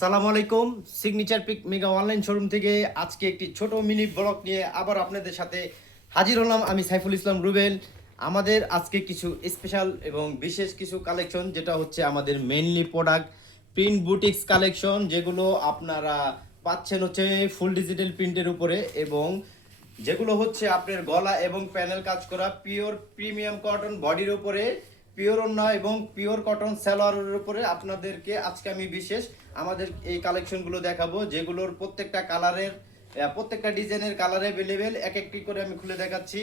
সালাম আলাইকুম signature peak mega online showroom থেকে আজকে একটি ছোট মিনি ব্লগ নিয়ে আবার আপনাদের সাথে হাজির হলাম আমি সাইফুল ইসলাম রুবেল। আমাদের আজকে কিছু স্পেশাল এবং বিশেষ কিছু কালেকশন যেটা হচ্ছে আমাদের mainly product print boutiques collection যেগুলো আপনারা পাচ্ছেন হচ্ছে ফুল ডিজিটাল প্রিন্টের উপরে এবং যেগুলো হচ্ছে আপনার গলা এবং প্যানেল কাজ করা পিওর প্রিমিয়াম কটন বডির উপরে পিওর ওন্না এবং পিওর কটন সালোয়ারের উপরে আপনাদেরকে আজকে আমি বিশেষ আমাদের এই কালেকশনগুলো দেখাবো, যেগুলোর প্রত্যেকটা কালারের প্রত্যেকটা ডিজাইনের কালার অ্যাভেলেবেল এক একটি করে আমি খুলে দেখাচ্ছি।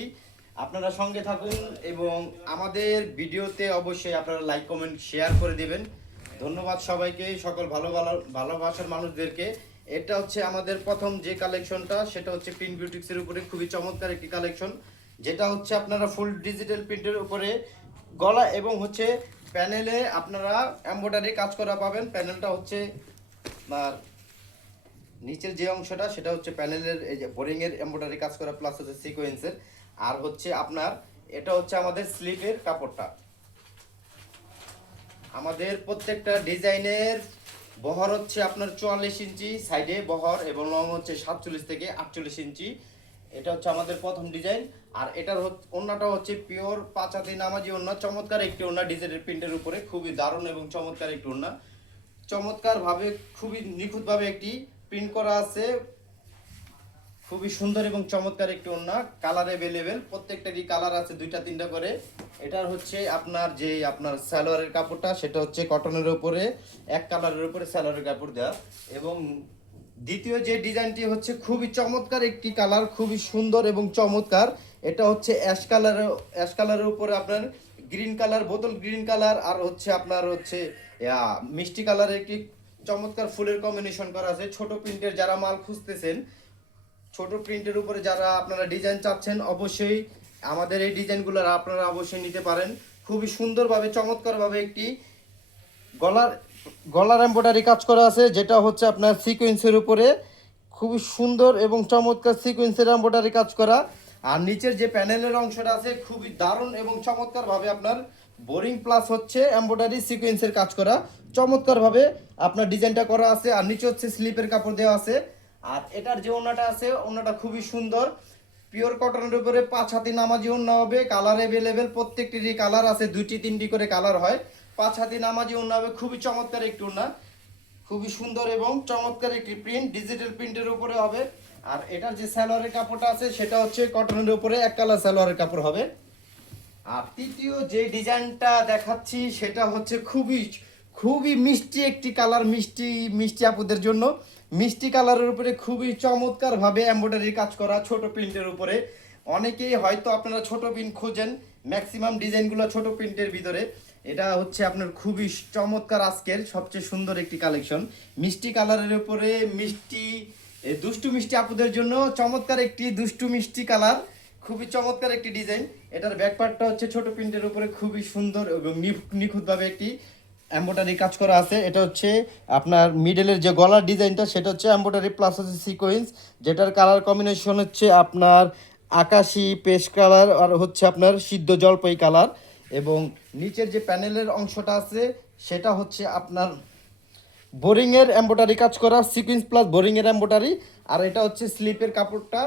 আপনারা সঙ্গে থাকুন এবং আমাদের ভিডিওতে অবশ্যই আপনারা লাইক কমেন্ট শেয়ার করে দিবেন। ধন্যবাদ সবাইকে, সকল ভালো ভালো, ভালোবাসার মানুষদেরকে। এটা হচ্ছে আমাদের প্রথম যে কালেকশনটা, সেটা হচ্ছে প্রিন্ট বিউটিক্সের উপরে, খুবই চমৎকার একটি কালেকশন। যেটা হচ্ছে আপনারা ফুল ডিজিটাল প্রিন্টের উপরে গলা এবং হচ্ছে প্যানেলে আপনারা এমব্রয়ডারি কাজ করা পাবেন। প্যানেলটা হচ্ছে আপনার নিচের যে অংশটা, সেটা হচ্ছে প্যানেলের এই যে বোরিং এর এমব্রয়ডারি কাজ করা প্লাস হচ্ছে সিকোয়েন্সের আর হচ্ছে আপনার এটা হচ্ছে আমাদের স্লিপের কাপড়টা। আমাদের প্রত্যেকটা ডিজাইনের বহর হচ্ছে আপনার চুয়াল্লিশ ইঞ্চি সাইডে বহর এবং লং হচ্ছে সাতচল্লিশ থেকে আটচল্লিশ ইঞ্চি। এটা হচ্ছে আমাদের প্রথম ডিজাইন। আর এটার ওন্নাটা হচ্ছে পিওর পাঁচ হাতি নামাজি ওন্না চমৎকার একটি ওন্না ডিজাইনের প্রিন্টের উপরে, খুবই দারুণ এবং চমৎকার একটি ওন্না চমৎকার ভাবে খুবই নিখুঁত ভাবে একটি প্রিন্ট করা আছে। খুবই সুন্দর এবং চমৎকার একটি ওন্না কালার অ্যাভেলেবেল প্রত্যেকটারই কালার আছে দুইটা, তিনটা করে। এটার হচ্ছে আপনার যে আপনার সালোয়ারের কাপড়টা, সেটা হচ্ছে কটনের উপরে, এক কালারের উপরে সালোয়ারের কাপড় দেওয়া এবং দ্বিতীয় যে ডিজাইনটি হচ্ছে খুবই চমৎকার একটি কালার, খুবই সুন্দর এবং চমৎকার। এটা হচ্ছে অ্যাশ কালারের অ্যাশ কালারের উপরে আপনার গ্রিন কালার, বোতল গ্রিন কালার, আর হচ্ছে আপনার হচ্ছে মিষ্টি কালারের একটি চমৎকার ফুলের কম্বিনেশন করা আছে। ছোট প্রিন্টের যারা মাল খুঁজতেছেন, ছোট প্রিন্টের উপরে যারা আপনারা ডিজাইন চাচ্ছেন, অবশ্যই আমাদের এই ডিজাইনগুলো আপনারা অবশ্যই নিতে পারেন। খুবই সুন্দরভাবে, চমৎকারভাবে একটি গলার গলার এমব্রয়ডারি কাজ করা আছে, যেটা হচ্ছে আপনার সিকোয়েন্সের উপরে। খুবই সুন্দর এবং চমৎকার সিকোয়েন্সের এমব্রয়ডারি কাজ করা। আর নিচের যে প্যানেলের অংশটা আছে, খুবই দারুণ এবং চমৎকারভাবে আপনার বোরিং প্লাস হচ্ছে এমব্রয়ডারি সিকোয়েন্সের কাজ করা। চমৎকারভাবে আপনার ডিজাইনটা করা আছে, আর নিচে হচ্ছে স্লিপের কাপড় দেওয়া আছে। আর এটার যে ওনাটা আছে, ওনাটা খুবই সুন্দর। পিওর কটনের উপরে পাঁচ হাতি নামাজি ওন্না হবে কালার অ্যাভেলেবেল প্রত্যেকটিরই কালার আছে, দুইটি, তিনটি করে কালার হয়। পাঁচ হাতি নামাজি ওন্না হবে, খুবই চমৎকার একটি ওন্না খুবই সুন্দর এবং চমৎকার একটি প্রিন্ট ডিজিটাল প্রিন্টের উপরে হবে। আর এটার যে স্যালোয়ারের কাপড়টা আছে, সেটা হচ্ছে কটনের উপরে এক কালার সালোয়ারের কাপড় হবে। আর তৃতীয় যে ডিজাইনটা দেখাচ্ছি, সেটা হচ্ছে খুবই খুবই মিষ্টি একটি কালার, মিষ্টি মিষ্টি আপুদের জন্য। মিষ্টি কালারের উপরে খুবই চমৎকার ভাবে এমব্রয়ডারি কাজ করা ছোট প্রিন্টের উপরে। অনেকেই হয়তো আপনারা ছোট প্রিন্ট খোঁজেন, ম্যাক্সিমাম ডিজাইনগুলো ছোট প্রিন্টের ভিতরে। এটা হচ্ছে আপনার খুবই চমৎকার আজকের সবচেয়ে সুন্দর একটি কালেকশন। মিষ্টি কালারের উপরে মিষ্টি দুষ্টু মিষ্টি আপুদের জন্য চমৎকার একটি দুষ্টু মিষ্টি কালার। খুবই চমৎকার একটি ডিজাইন। এটার ব্যাকপার্টটা হচ্ছে ছোট প্রিন্টের উপরে খুবই সুন্দর এবং নিখুঁতভাবে একটি এম্বোটারি কাজ করা আছে। এটা হচ্ছে আপনার মিডলের যে গলার ডিজাইনটা, সেটা হচ্ছে এম্বোটারি প্লাস হচ্ছে সিকোয়েন্স যেটার কালার কম্বিনেশন হচ্ছে আপনার আকাশি পেস্ট কালার আর হচ্ছে আপনার সিদ্ধ জলপাই কালার এবং নিচের যে প্যানেলের অংশটা আছে, সেটা হচ্ছে আপনার বোরিংয়ের এম্বোটারি কাজ করা সিকুয়েন্স প্লাস বোরিংয়ের এম্বোটারি আর এটা হচ্ছে স্লিপের কাপড়টা,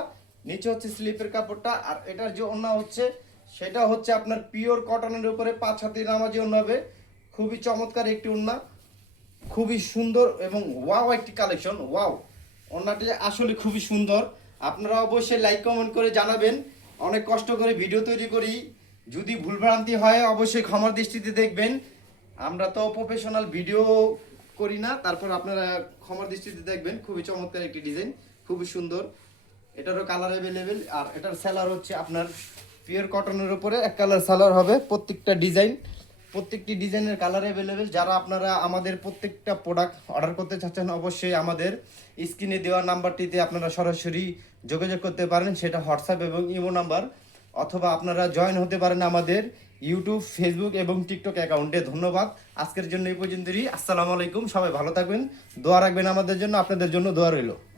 নিচে হচ্ছে স্লিপের কাপড়টা, আর এটার যে ওন্না হচ্ছে, সেটা হচ্ছে আপনার পিওর কটনের উপরে পাঁচ হাতি নামাজি ওন্না হবে। খুবই চমৎকার একটি ওড়না খুবই সুন্দর এবং ওয়াও একটি কালেকশন, ওয়াও। ওড়নাটি আসলে খুবই সুন্দর। আপনারা অবশ্যই লাইক, কমেন্ট করে জানাবেন। অনেক কষ্ট করে ভিডিও তৈরি করি। যদি ভুলভ্রান্তি হয়, অবশ্যই ক্ষমার দৃষ্টিতে দেখবেন। আমরা তো প্রফেশনাল ভিডিও করি না, তারপর আপনারা ক্ষমার দৃষ্টিতে দেখবেন। খুবই চমৎকার একটি ডিজাইন খুবই সুন্দর। এটারও কালার অ্যাভেলেবেল আর এটার সেলার হচ্ছে আপনার পিওর কটনের উপরে। এক কালার সেলার হবে, প্রত্যেকটা ডিজাইন প্রত্যেকটি ডিজাইনের কালার অ্যাভেলেবেল যারা আপনারা আমাদের প্রত্যেকটা প্রোডাক্ট অর্ডার করতে চাচ্ছেন, অবশ্যই আমাদের স্ক্রিনে দেওয়া নাম্বারটিতে আপনারা সরাসরি যোগাযোগ করতে পারেন। সেটা হোয়াটসঅ্যাপ এবং ইমো নাম্বার অথবা আপনারা জয়েন হতে পারেন আমাদের ইউটিউব ফেসবুক এবং টিকটক অ্যাকাউন্টে ধন্যবাদ। আজকের জন্য এই পর্যন্তই। আসসালামু আলাইকুম। সবাই ভালো থাকবেন। দোয়া রাখবেন আমাদের জন্য। আপনাদের জন্য দোয়া রইল।